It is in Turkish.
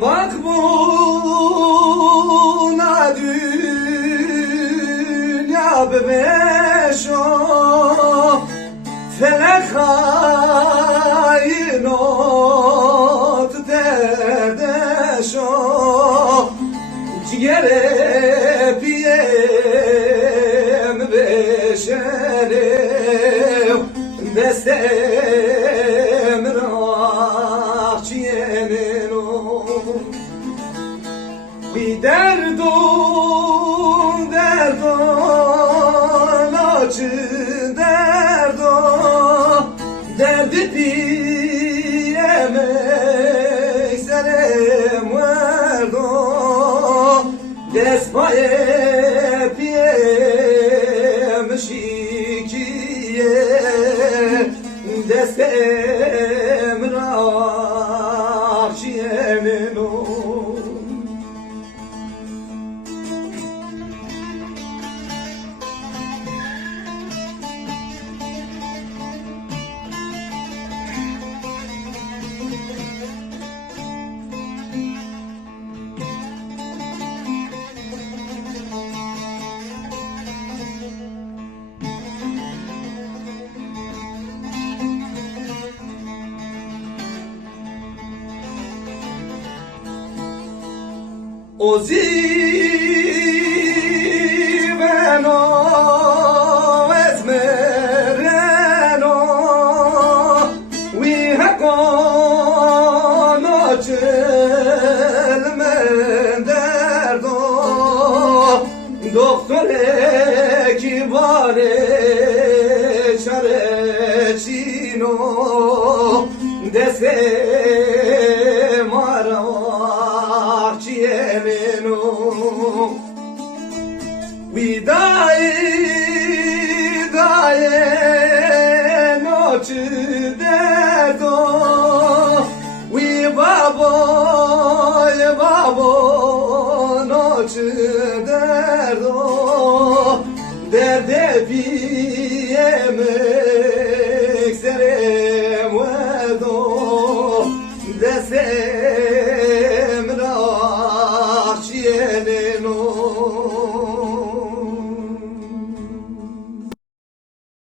Bak buna dünya bebeş o felek kainat derdeş o ciğere piyem beşerim destem rakçiyenin o bir derdon acı derdi diyemek serem verdo despaye piyem şikiye destem rakçiyenin o O ziveno ezmereno vi hakono çelmen derdo doktore kibare çareçino dese mara ciemeno we die noche derdo we babo noche derdo derde